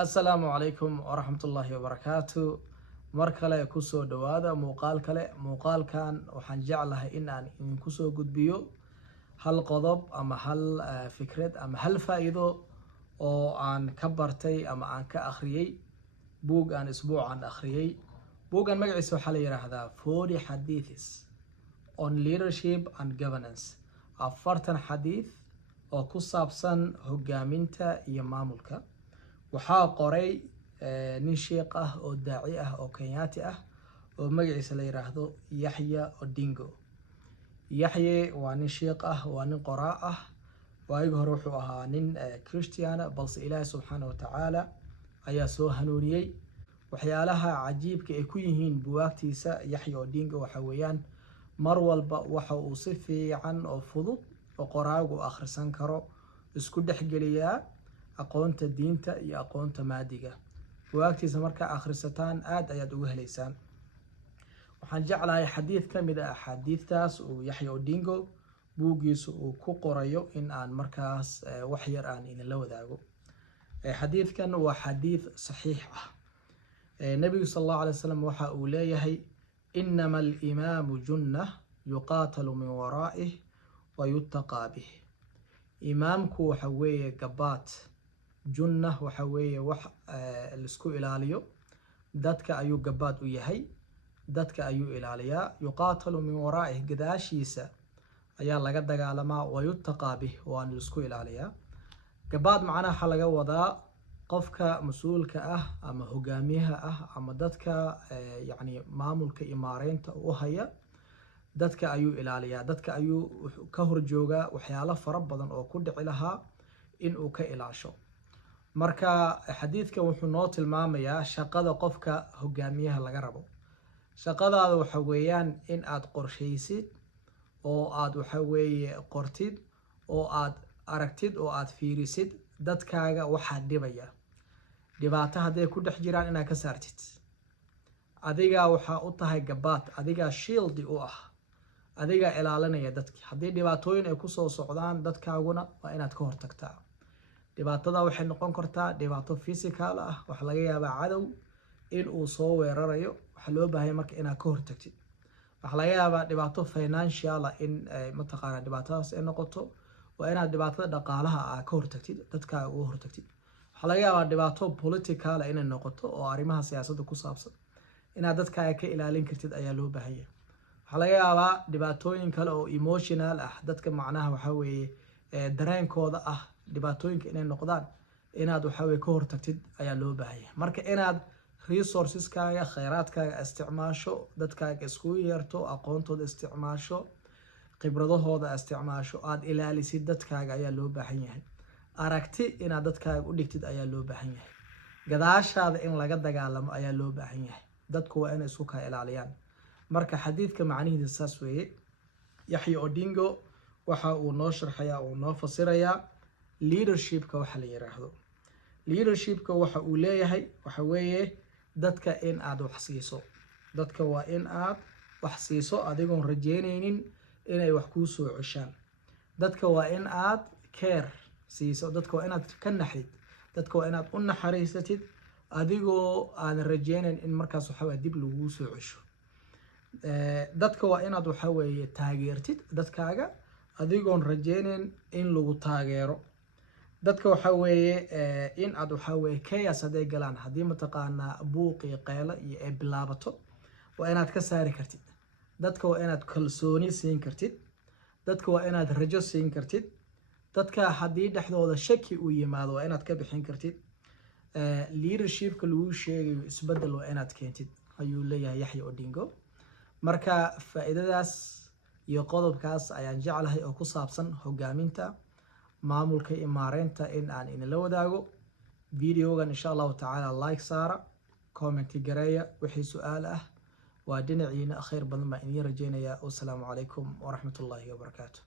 السلام عليكم ورحمة الله وبركاته. مركله كسو دوادا موقال كله موقال كان وحنجعلها إن كسو قد بيو هل قضب أما هل فكرة أما هل فائدة أو عن كبرتي أما عن كأخريي بوق عن أسبوع عن أخريي بوق عن مجلس وحلي هذا 40 حديثs on leadership and governance أفرتن حديث أو كصابسن هجامنتا يماملك waxaa qoray nin sheekh ah oo daaci ah oo Kenyaati ah oo magaciisa la yiraahdo Yahya Odingo. Yahya waa nin sheekh ah, waa nin qoraa ah, waayig hore wuxuu ahaa nin Christian balse Ilaahay subhanahu wa ta'ala ayaa soo hanuuniyay. waxyaalaha cajiibka ay ku yihiin buwaagtiisa Yahya Odingo waxa weeyaan mar walba waxa uu si fiican oo fudud oo qoraagu akhrisan karo isku dhaxgeliyaa aqoonta diinta iyo aqoonta maadiga. buwaagtiisa marka akhrisataan aad ayaad ugu heleysaan. waxaan jeclahay xadiid ka mid ah xadiidtaas uu Yahya Odingo buugiisu uu ku qorayo in aan markaas wax yar aan idinla wadaago. xadiidkan waa xadiid saxiix ah. nabiga sallallahu alayhi wasallam waxa uu leeyahay inama al-imaamu junnah yuqaatalu min waraa'ihi wa yuttaqa bihi. imaamku waxa weeye gabaad, junnah waxa weeye wax la isku ilaaliyo, dadka ayuu gabaad u yahay, dadka ayuu ilaaliyaa. yuqaatalu min waraa'ihi gadaashiisa ayaa laga dagaalamaa, wa yuttaqa bihi waa la isku ilaaliyaa. gabaad macnaha waxa laga wadaa qofka mas-uulka ah ama hogaamiyaha ah ama dadka yacni maamulka imaareynta u haya, dadka ayuu ilaaliyaa, dadka ayuu ka horjoogaa waxyaalo fara badan oo ku dhici lahaa in uu ka ilaasho. marka xadiidkan wuxuu noo tilmaamayaa shaqada qofka hogaamiyaha laga rabo. shaqadaada waxa weeyaan in aad qorshaysid oo aad waxa weeye qortid oo aad aragtid oo aad fiirisid dadkaaga waxa dhibaya, dhibaato hadday ku dhex jiraan inaad ka saartid. adiga waxa u tahay gabaad, adiga shield u ah, adiga ilaalinaya dadkii. haddii dhibaatooyin ay ku soo socdaan dadkaaguna waa inaad ka hortagtaa. dhibaatada waxay noqon kartaa dhibaato physical ah, waxa laga yaabaa cadow in uu soo weerarayo, waxa loo baahan marka inaad ka hortagtid. waxa laga yaabaa dhibaato financial ah in mataqaana dhibaatadaas ay noqoto, waa inaad dhibaatada dhaqaalaha ah ka hortagtid, dadkaaga uga hortagtid. waxa laga yaabaa dhibaato political inay noqoto oo arrimaha siyaasadda ku saabsan, inaad dadkaaga ka ilaalin kartid ayaa loo baahan yahay. waxa laga yaabaa dhibaatooyin kale oo emotional ah, dadka macnaha waxa weeye dareenkooda ah dhibaatooyinka inay noqdaan, inaad waxa weeye ka hortagtid ayaa loo baahan yahay. marka inaad resourceskaaga khayraadkaaga isticmaasho, dadkaaga isku yeerto, aqoontooda isticmaasho, khibradahooda isticmaasho, aad ilaalisid dadkaaga ayaa loo baahan yahay. aragti inaad dadkaaga u dhigtid ayaa loo baahan yahay. gadaashaada in laga dagaalamo ayaa loo baahan yahay. dadku waa inay isku ka ilaaliyaan. marka xadiidka macnihiisa saas weeye. Yahya Odingo waxa uu noo sharxayaa oo noo fasirayaa leadershipka waxa la yiraahdo. leadershipka waxa uu leeyahay waxa weeye dadka in aad wax siiso. dadka waa in aad wax siiso adigoon rajeynaynin inay wax kuu soo ceshaan. dadka waa in aad care siiso, dadka waa inaad ka naxid, dadka waa inaad u naxariisatid adigoo aan rajeynayn in markaas waxa weeye dib lagu soo cesho. dadka waa inaad waxa weeye taageertid dadkaaga adigoon rajeynayn in lagu taageero. dadka waxa weeye in aad waxa weeye chaos haday galaan, haddii mataqaanaa buuqi qeylo iyo ay bilaabato waa inaad ka saari kartid. dadka waa inaad kalsooni siin kartid, dadka waa inaad rajo siin kartid, dadka haddii dhexdooda shaki uu yimaado waa inaad ka bixin kartid. leadershipka lagu sheegayo isbedel waa inaad keentid ayuu leeyahay Yahya Odingo. marka faa'iidadaas iyo qodobkaas ayaan jeclahay oo ku saabsan hogaaminta maamulka imaareynta in aan idinla wadaago. videogan insha allahu tacaala like saara, comment gareeya, wixii su'aal ah waa dhinaciina khayr badan baan idin rajeynayaa. wassalaamu calaykum waraxmatullaahi wabarakaatu.